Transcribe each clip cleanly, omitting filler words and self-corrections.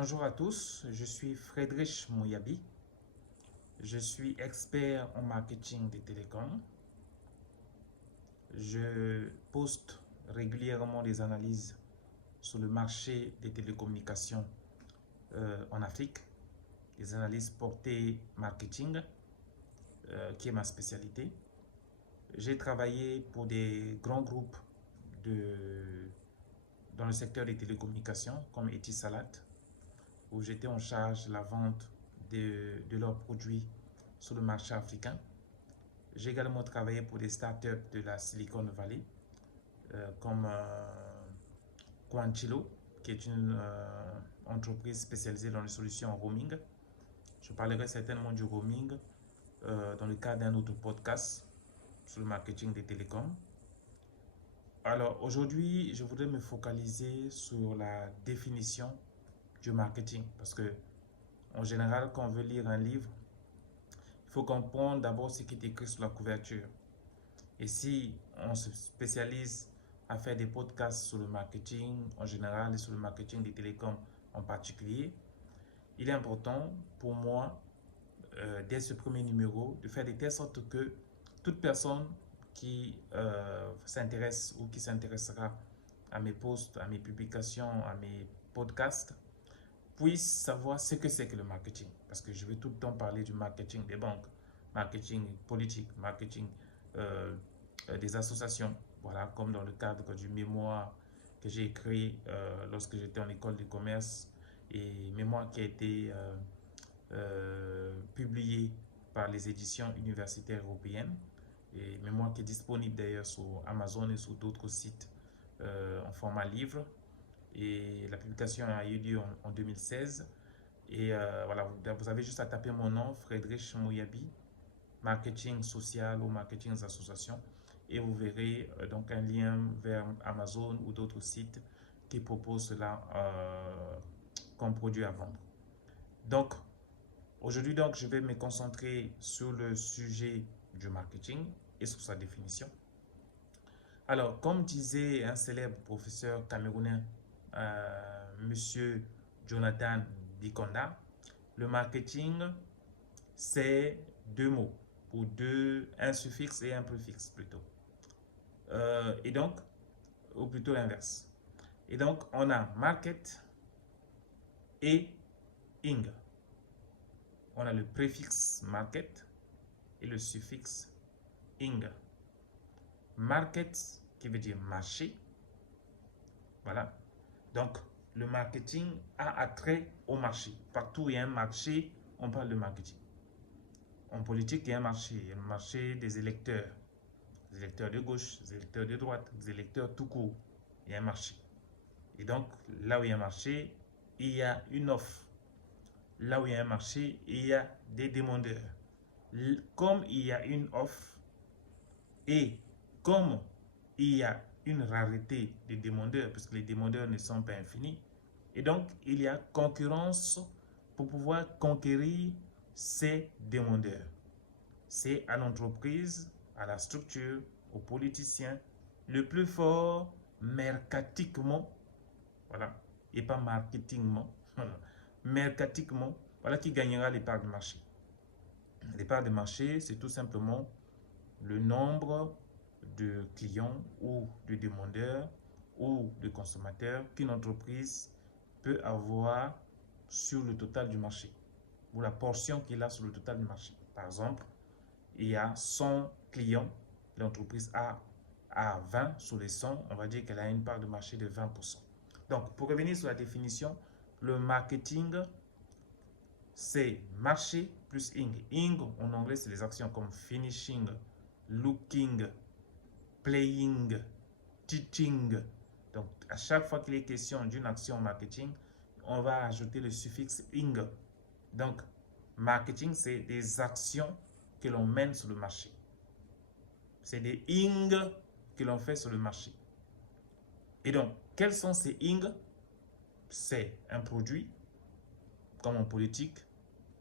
Bonjour à tous, je suis Friedrich Mouyabi. Je suis expert en marketing des télécoms. Je poste régulièrement des analyses sur le marché des télécommunications en Afrique, des analyses portées marketing, qui est ma spécialité. J'ai travaillé pour des grands groupes dans le secteur des télécommunications comme Etisalat, où j'étais en charge de la vente de leurs produits sur le marché africain. J'ai également travaillé pour des startups de la Silicon Valley, comme Quantilo, qui est une entreprise spécialisée dans les solutions en roaming. Je parlerai certainement du roaming dans le cadre d'un autre podcast sur le marketing des télécoms. Alors aujourd'hui, je voudrais me focaliser sur la définition du marketing, parce que en général, quand on veut lire un livre, il faut comprendre d'abord ce qui est écrit sur la couverture. Et si on se spécialise à faire des podcasts sur le marketing en général et sur le marketing des télécoms en particulier, il est important pour moi, dès ce premier numéro, de faire de telle sorte que toute personne qui s'intéresse ou qui s'intéressera à mes posts, à mes publications, à mes podcasts, puisse savoir ce que c'est que le marketing. Parce que je vais tout le temps parler du marketing des banques, marketing politique, marketing des associations. Voilà, comme dans le cadre du mémoire que j'ai écrit lorsque j'étais en école de commerce, et mémoire qui a été publié par les éditions universitaires européennes, et mémoire qui est disponible d'ailleurs sur Amazon et sur d'autres sites en format livre. Et la publication a eu lieu en 2016. Et voilà, vous avez juste à taper mon nom, Friedrich Mouyabi, marketing social ou marketing association, et vous verrez donc un lien vers Amazon ou d'autres sites qui proposent cela comme produit à vendre. Donc, aujourd'hui, donc, je vais me concentrer sur le sujet du marketing et sur sa définition. Alors, comme disait un célèbre professeur camerounais, Monsieur Jonathan Bikonda, le marketing, c'est deux mots, ou un suffixe et un préfixe plutôt. Et donc, ou plutôt l'inverse. Et donc, on a market et ing. On a le préfixe market et le suffixe ing. Market qui veut dire marché. Voilà. Donc, le marketing a attrait au marché. Partout où il y a un marché, on parle de marketing. En politique, il y a un marché. Il y a le marché des électeurs de gauche, des électeurs de droite, des électeurs tout court. Il y a un marché. Et donc, là où il y a un marché, il y a une offre. Là où il y a un marché, il y a des demandeurs. Comme il y a une offre et comme il y a une rareté de demandeurs, parce que les demandeurs ne sont pas infinis, et donc il y a concurrence pour pouvoir conquérir ces demandeurs. C'est à l'entreprise, à la structure, aux politiciens, le plus fort mercatiquement, voilà, et pas marketingment, voilà, mercatiquement, voilà qui gagnera les parts de marché. Les parts de marché, c'est tout simplement le nombre de clients ou de demandeurs ou de consommateurs qu'une entreprise peut avoir sur le total du marché, ou la portion qu'il a sur le total du marché. Par exemple, il y a 100 clients, l'entreprise a 20 sur les 100, on va dire qu'elle a une part de marché de 20%. Donc, pour revenir sur la définition, le marketing, c'est marché plus ing. Ing, en anglais, c'est les actions comme finishing, looking, playing, teaching. Donc, à chaque fois qu'il est question d'une action marketing, on va ajouter le suffixe ing. Donc, marketing, c'est des actions que l'on mène sur le marché. C'est des ing que l'on fait sur le marché. Et donc, quels sont ces ing? C'est un produit, comme en politique,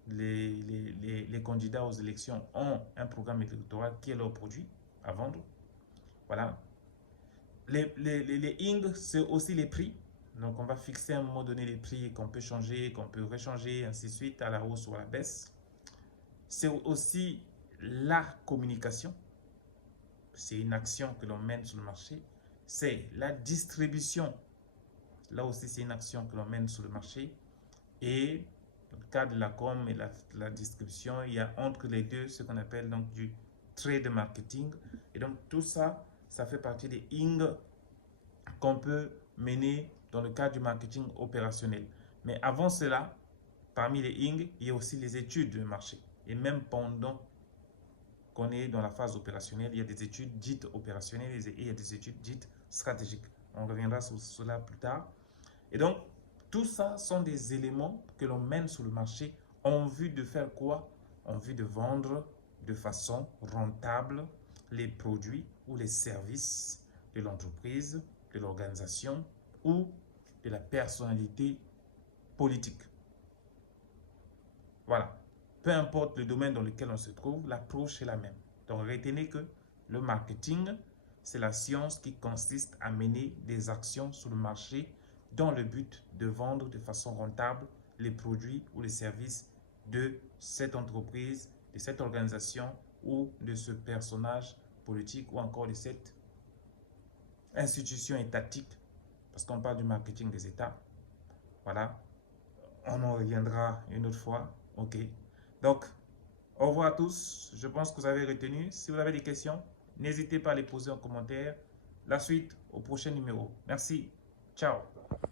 les candidats aux élections ont un programme électoral qui est leur produit à vendre. Voilà. Les ing, c'est aussi les prix. Donc, on va fixer à un moment donné les prix qu'on peut changer, qu'on peut rechanger, ainsi de suite, à la hausse ou à la baisse. C'est aussi la communication. C'est une action que l'on mène sur le marché. C'est la distribution. Là aussi, c'est une action que l'on mène sur le marché. Et dans le cas de la com et la distribution, il y a entre les deux ce qu'on appelle donc du trade marketing. Et donc, tout ça, ça fait partie des ing qu'on peut mener dans le cadre du marketing opérationnel. Mais avant cela, parmi les ing, il y a aussi les études de marché. Et même pendant qu'on est dans la phase opérationnelle, il y a des études dites opérationnelles et il y a des études dites stratégiques. On reviendra sur cela plus tard. Et donc, tout ça sont des éléments que l'on mène sur le marché en vue de faire quoi? En vue de vendre de façon rentable les produits ou les services de l'entreprise, de l'organisation ou de la personnalité politique. Voilà. Peu importe le domaine dans lequel on se trouve, l'approche est la même. Donc, retenez que le marketing, c'est la science qui consiste à mener des actions sur le marché dans le but de vendre de façon rentable les produits ou les services de cette entreprise, de cette organisation ou de ce personnage politique ou encore de cette institution étatique, parce qu'on parle du marketing des États. Voilà, on en reviendra une autre fois. Ok, donc au revoir à tous. Je pense que vous avez retenu. Si vous avez des questions, n'hésitez pas à les poser en commentaire. La suite au prochain numéro. Merci. Ciao.